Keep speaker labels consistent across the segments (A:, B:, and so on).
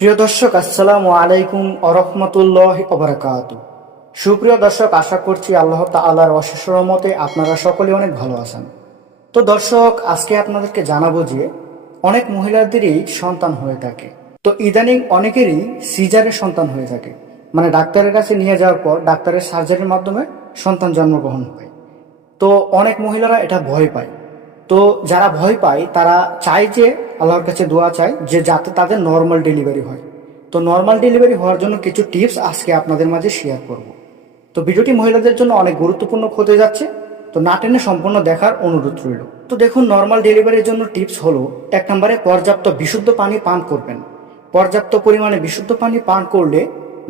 A: প্রিয় দর্শক, আসসালামু আলাইকুম আরহামতুল্লাহ অবরাকাত সুপ্রিয় দর্শক, আশা করছি আল্লাহ তাল্লাহর অশেষ রহমতে আপনারা সকলে অনেক ভালো আছেন। তো দর্শক, আজকে আপনাদেরকে জানাব যে অনেক মহিলাদেরই সন্তান হয়ে থাকে। তো ইদানিং অনেকেরই সিজারের সন্তান হয়ে থাকে। মানে ডাক্তারের কাছে নিয়ে যাওয়ার পর ডাক্তারের সার্জারির মাধ্যমে সন্তান জন্মগ্রহণ হয়। তো অনেক মহিলারা এটা ভয় পায়। তো যারা ভয় পায়, তারা চায় যে আল্লাহর কাছে দোয়া চায় যে যাতে তাদের নর্মাল ডেলিভারি হয়। তো নর্মাল ডেলিভারি হওয়ার জন্য কিছু টিপস আজকে আপনাদের মাঝে শেয়ার করব। তো ভিডিওটি মহিলাদের জন্য অনেক গুরুত্বপূর্ণ হতে যাচ্ছে, তো না টেনে সম্পূর্ণ দেখার অনুরোধ রইল। তো দেখুন নর্মাল ডেলিভারির জন্য টিপস হলো, এক নম্বরে পর্যাপ্ত বিশুদ্ধ পানি পান করবেন। পর্যাপ্ত পরিমাণে বিশুদ্ধ পানি পান করলে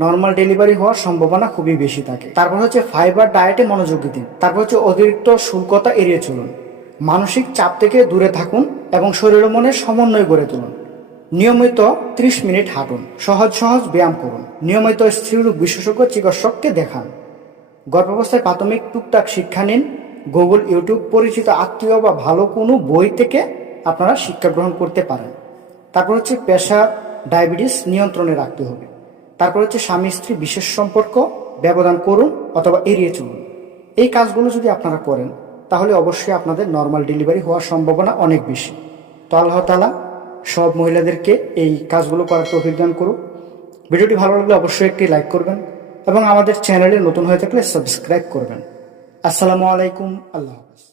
A: নর্মাল ডেলিভারি হওয়ার সম্ভাবনা খুবই বেশি থাকে। তারপর হচ্ছে ফাইবার ডায়েটে মনোযোগ দিন তারপর হচ্ছে অতিরিক্ত শুল্কতা এড়িয়ে চলুন। মানসিক চাপ থেকে দূরে থাকুন এবং শরীর মনের সমন্বয় গড়ে তুলুন। নিয়মিত 30 মিনিট হাঁটুন। সহজ সহজ ব্যায়াম করুন। নিয়মিত স্ত্রীরোগ বিশেষজ্ঞ চিকিৎসককে দেখান। গর্ভাবস্থায় প্রাথমিক টুকটাক শিক্ষা নিন। গুগল, ইউটিউব পরিচিত আত্মীয় বা ভালো কোনো বই থেকে আপনারা শিক্ষা গ্রহণ করতে পারেন। তারপর হচ্ছে পেশা, ডায়াবেটিস নিয়ন্ত্রণে রাখতে হবে। তারপর হচ্ছে স্বামী স্ত্রী বিশেষ সম্পর্ক, ব্যবধান করুন অথবা এড়িয়ে চলুন। এই কাজগুলো যদি আপনারা করেন তাহলে অবশ্যই আপনাদের নর্মাল ডেলিভারি হওয়ার সম্ভাবনা অনেক বেশি। তো আল্লাহ তালা সব মহিলাদেরকে এই কাজগুলো করার তৌফিক দান করুক। ভিডিওটি ভালো লাগলে অবশ্যই একটি লাইক করবেন এবং আমাদের চ্যানেলে নতুন হয়ে থাকলে সাবস্ক্রাইব করবেন। আসসালামু আলাইকুম, আল্লাহ হাফেজ।